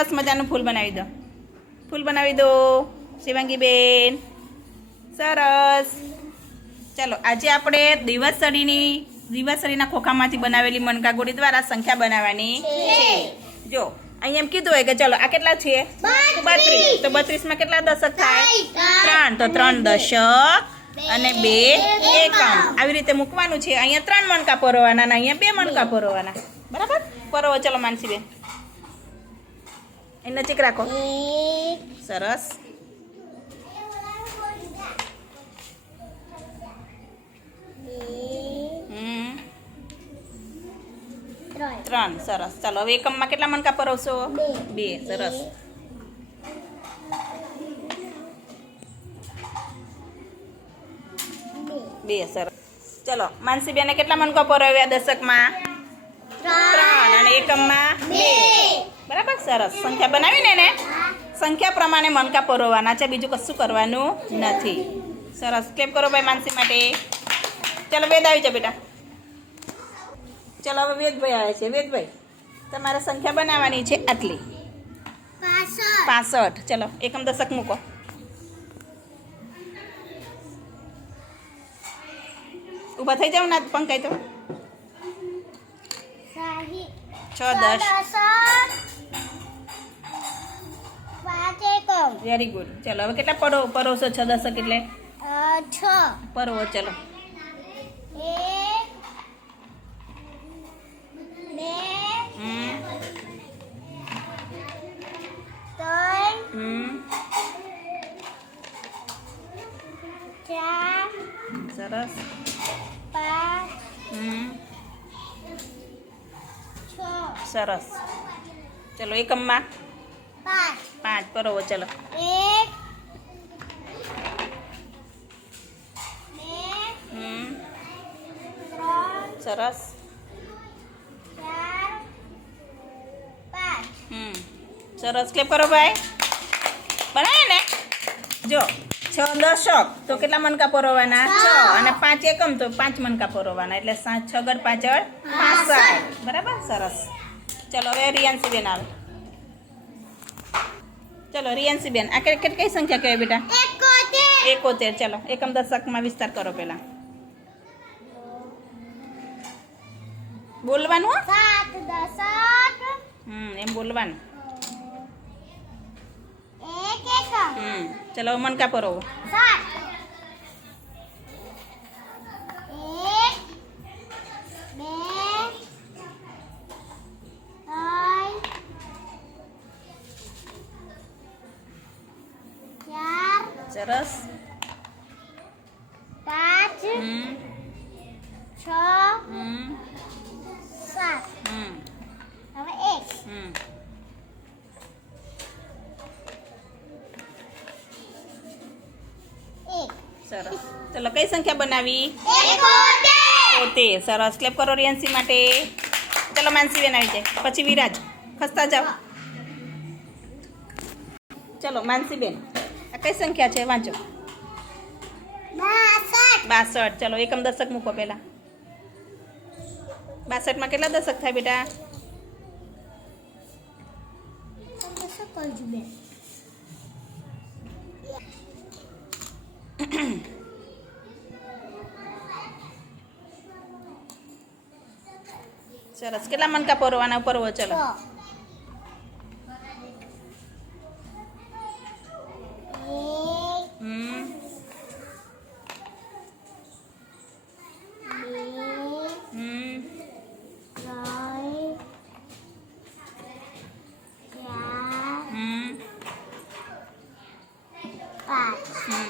સરસ મજાનું ફૂલ બનાવી દો. ફૂલ બનાવી દો શિવાંગી બેન સરસ. ચાલો આજે આપણે દિવસળીની દિવસળીના ખોખામાંથી બનાવેલી મણકા ગોળી દ્વારા સંખ્યા બનાવવાની છે. જો અહીંયા એમ કીધું હોય કે ચલો આ કેટલા છે? બત્રીસ. તો બત્રીસમાં કેટલા દશક થાય? ત્રણ. તો ત્રણ દશક અને બે એકમ આવી રીતે મૂકવાનું છે. અહીંયા ત્રણ મણકા પરોવાના અને અહીંયા બે મણકા પરોવાના. બરાબર? પરોવો ચલો માનસીબેન. એ નજીક રાખો સરસ હમ ત્રણ સરસ ચાલો હવે એકમમાં કેટલા મણકા પરોવશો બે સરસ બે સરસ ચલો માનસીબેને કેટલા મણકા પરોવ્યા દશકમાં ત્રણ અને એકમમાં બરાબર? સરસ. સંખ્યા બનાવીને ને સંખ્યા પ્રમાણે મણકા પરોવાના છે. બીજું કશું કરવાનું નથી. સરસ. ક્લેપ કરો ભાઈ માનસી માટે? ચલો વેદ આવી જા બેટા. ચલો હવે વેદભાઈ આવે છે. વેદભાઈ તમારે સંખ્યા બનાવવાની છે આટલી. પાસઠ. ચલો એકમ દશક મૂકો. ઊભા થઈ જાવ ના પંકાય તો. છ દસ. વેરી ગુડ ચલો હવે કેટલા પરો પરોસો છ? દશક એટલે? છ. પરોવો ચલો. એક બે ત્રણ ચાર સરસ. પાંચ સરસ. ચલો એકમમાં. પરોવો ચલો. સરસ. હમ. સરસ. ક્લેપ કરો ભાઈ. બનાવે ને? જો છ દશક તો કેટલા મણકા પરોવાના? છ. અને પાંચ એકમ તો પાંચ મણકા પરોવાના. એટલે સાત છ ગઢ પાછળ પાસઠ બરાબર? સરસ. ચલો હવે રિયાન્સી બેન આવે. ચલો રિયાન્સી બેન આ કે- કે- કઈ સંખ્યા કહેવાય બેટા? એકોતેર એકોતેર ચલો એકમ દશકમાં વિસ્તાર કરો પેલા બોલવાનું સાત દશક હમ એમ બોલવાનું. એક એકમ. હમ ચલો મનકા પરો સાત. એક સરસ પાંચ હમ છ હમ સાત હમ હવે એક હમ એક સરસ ચલો કઈ સંખ્યા બનાવી એકોતેર પોતે સરસ ક્લેપ કરો રિયાન્સી માટે ચલો માનસી બેન આવી જાય પછી વિરાજ ખસતા જાઓ ચલો માનસી બેન આ કઈ સંખ્યા છે? વાંચો. બાસઠ. ચલો એકમ દશક મૂકો પહેલા. બાસઠમાં કેટલા દશક થાય બેટા? સરસ. કેટલા મણકા પરવાના? પરવો ચલો એક હમ બે હમ ત્રણ ચાર હમ પાંચ હમ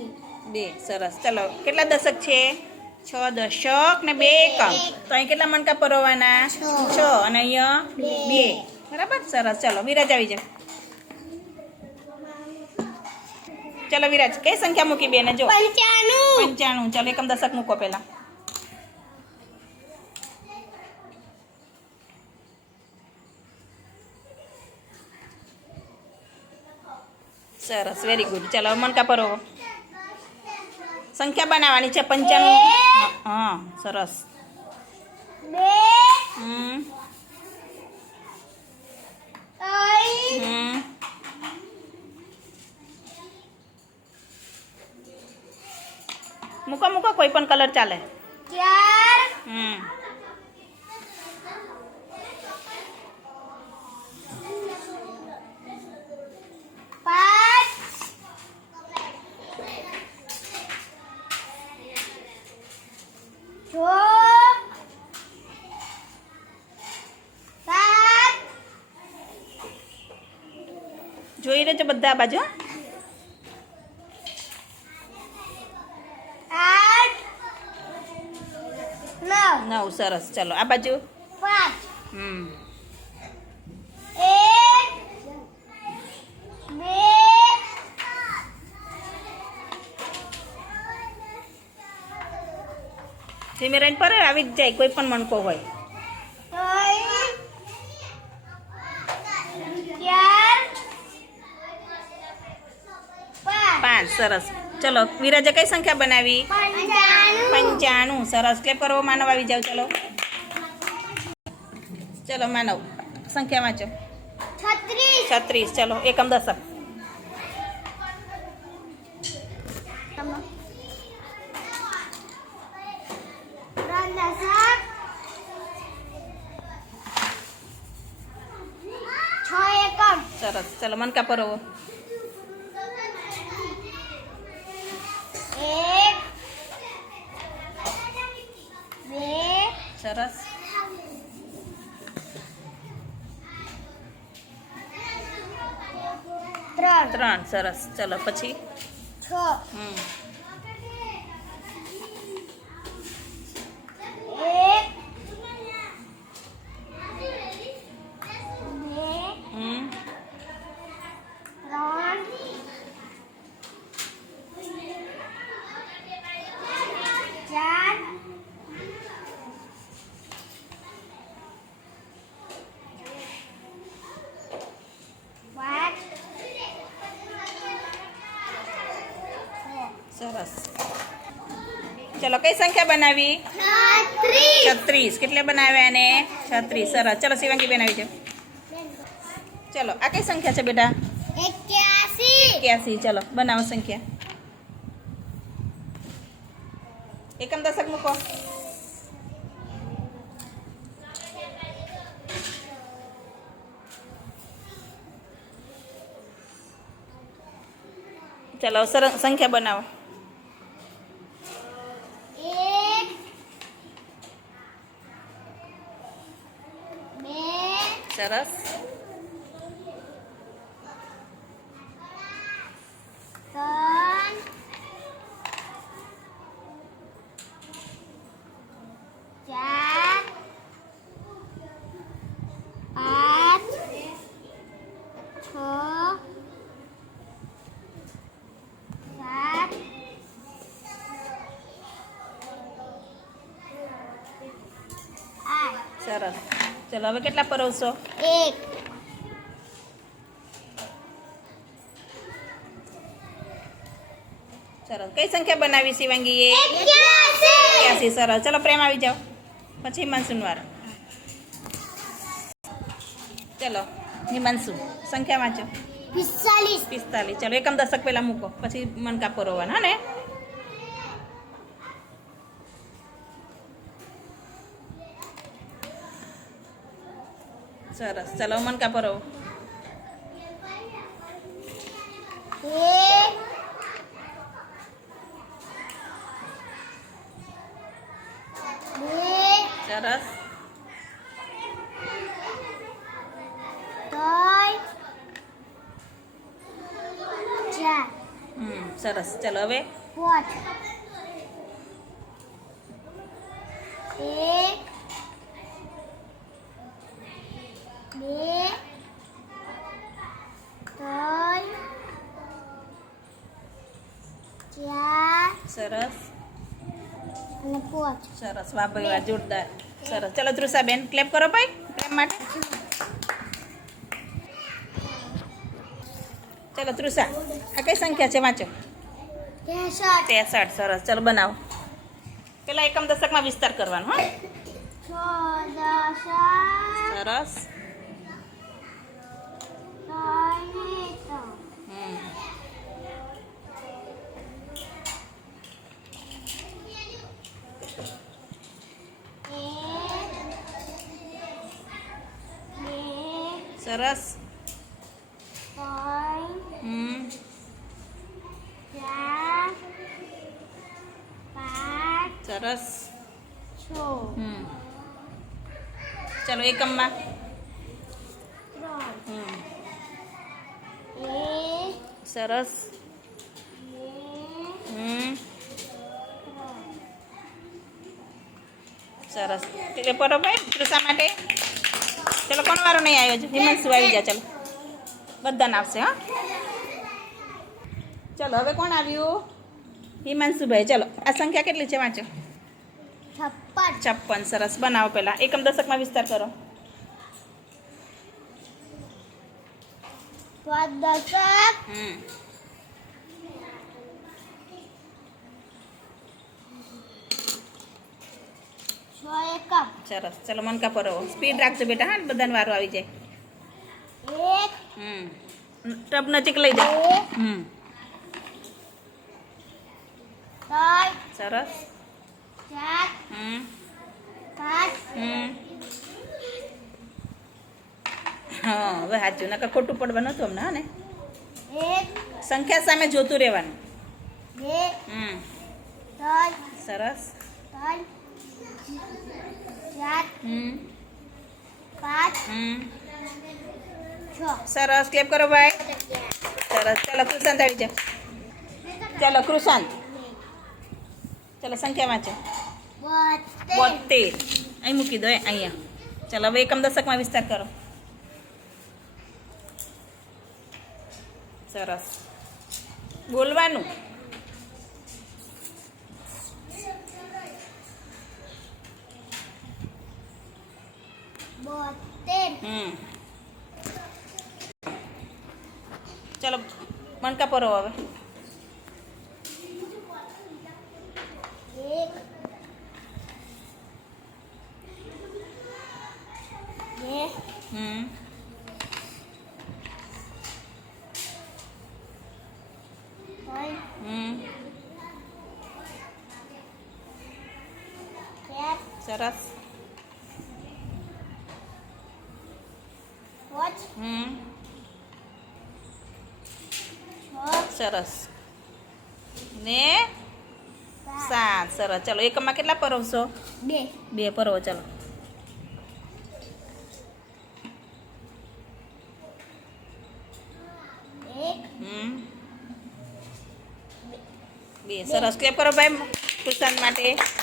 એક બે સરસ. ચલો કેટલા દશક છે? છ દશક ને બે એકમ. તો અહીં કેટલા મણકા પરવાના? છ. અને અહીંયા બે. બરાબર? સરસ. ચલો વિરાજ આવી જાય ચલો વિરાજ કઈ સંખ્યા મૂકી બેને? જો. પંચાણું. ચલો એકમ દશક મૂકો પહેલા. સરસ. વેરી ગુડ ચલો મનકા મણકા પરોવો. સંખ્યા બનાવવાની છે પંચાણું. હા સરસ. મૂકો મૂકો કોઈ પણ કલર ચાલે. હમ પાંચ છ સાત જોઈ રહેજો બધા બાજુ નવ. સરસ. ચલો આ બાજુ. હમ. ધીમે રહીને પર આવી જ જાય કોઈ પણ મણકો હોય ત્રણ ચાર પાંચ પાંચ સરસ. ચલો વિરાજે કઈ સંખ્યા બનાવી? પંચાણું. સરસ. ક્લેપ કરો માનવ આવી જાવ ચલો. ચલો માનવ સંખ્યા વાંચો. છત્રીસ. ચલો એકમ દશક સરસ. ચલો મનકા પરોવો એક બે સરસ. ત્રણ. ત્રણ સરસ. ચલો પછી? છ. હમ એક બે હમ ત્રણ ચાર પાંચ સરસ. ચલો કઈ સંખ્યા બનાવી? છત્રીસ. કેટલે બનાવ્યા ને છત્રીસ. સરસ. ચલો શિવાંગી બનાવી છે ચલો આ કઈ સંખ્યા છે બેટા? એક્યાસી. ચલો બનાવો સંખ્યા. એકમ દશક મૂકો. ચલો સર સંખ્યા બનાવો એક બે સરસ ત્રણ ચાર પાંચ છ સાત આઠ સરસ ચલો હવે કેટલા પરોવશો? એક. સરસ. કઈ સંખ્યા બનાવી શિવાંગીએ? એક્યાસી. સરસ. ચલો પ્રેમ આવી જાઓ. પછી હિમાંશુન વાળો ચલો હિમાંશુ સંખ્યા વાંચો. પિસ્તાલીસ. પિસ્તાલીસ. ચલો એકમ દશક પહેલાં મૂકો. પછી મનકા પરોવાના હા ને? સરસ ચલો મન પરોવો સરસ સરસ ચલો હવે પાંચ એક બે ત્રણ ચાર સરસ. સરસ વાહ ભાઈ વાહ જોરદાર. સરસ. ચલો ધ્રુસાબેન ક્લેપ કરો ભાઈ પ્રેમ માટે. ચલો ધ્રુસા આ કઈ સંખ્યા છે? વાંચો. ત્રેસઠ. સરસ. ચલો બનાવો. પેલા એકમ દશકમાં વિસ્તાર કરવાનો હા. સરસ ત્રણ હમ. એક બે સરસ ત્રણ હમ ચાર પાંચ સરસ છ હમ ચલો એકમમાં ત્રણ હમ એક સરસ બે હમ ત્રણ સરસ એટલે બરોબર તૃષા માટે ચલો કોણ વારો નહીં આવ્યો? છે હિમાંશુ આવી જા ચલો. બધાને આવશે હા. ચલો હવે કોણ આવ્યું? હિમાંશુભાઈ ચલો. આ સંખ્યા કેટલી છે વાંચો. છપ્પન. છપ્પન સરસ. બનાવો પહેલાં. એકમ દશકમાં વિસ્તાર કરો. દશક હમ છ એકમ સરસ. ચલો મનકા પરો સ્પીડ રાખજો બેટા હા બધાને વારો આવી જાય. હમ. ટબ નજીક લઈ જાય હમ. સરસ. હમ. હમ. હા હવે સાચું નકર ખોટું પડવાનું હતું હમણાં હા ને? સંખ્યા સામે જોતું રહેવાનું. હમ. સરસ. સરસ ક્લેપ કરો ભાઈ? સરસ. ચાલો કૃષાંત આવી જાઓ. ચાલો કૃષાંત ચાલો સંખ્યા વાંચો. બોતેર. અહીં મૂકી દો અહીંયા. ચાલો હવે એકમ દશકમાં વિસ્તાર કરો. સરસ. બોલવાનું. હમ. ચાલો મણકા પરો હવે. એક બે હમ. સરસ પાંચ હમ છ સરસ. ને સાત સરસ. ચાલો એકમાં કેટલા પરોવશો? બે. બે પરોવો ચાલો. બે. સરસ. ક્લેપ કરો ભાઈ કૃષાંત માટે?